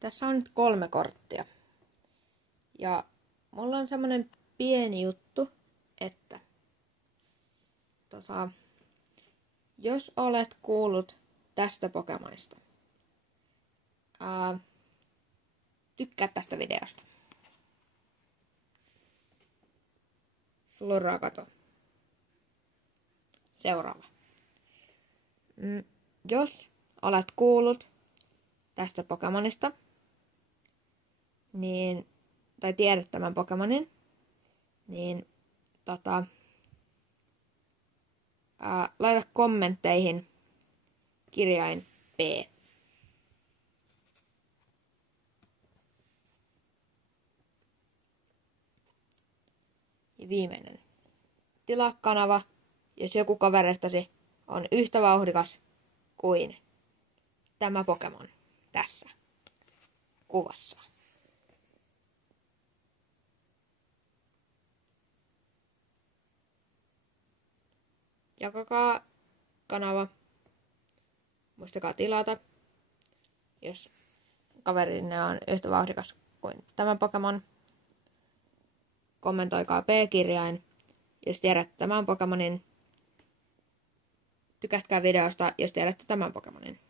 Tässä on nyt 3 korttia. Ja mulla on semmonen pieni juttu, että jos olet kuullut tästä Pokemonista, tykkää tästä videosta. Floragato. Seuraava. Jos olet kuullut tästä Pokemonista, tai tiedät tämän Pokemonin, niin laita kommentteihin kirjain P. Ja viimeinen. Tilaa kanava, jos joku kaveristasi on yhtä vauhdikas kuin tämä Pokemon tässä kuvassa. Jakakaa kanava. Muistakaa tilata, jos kaverinne on yhtä vauhdikas kuin tämä Pokemon. Kommentoikaa P-kirjain, jos tiedätte tämän Pokemonin. Tykätkää videosta, jos tiedätte tämän Pokemonin.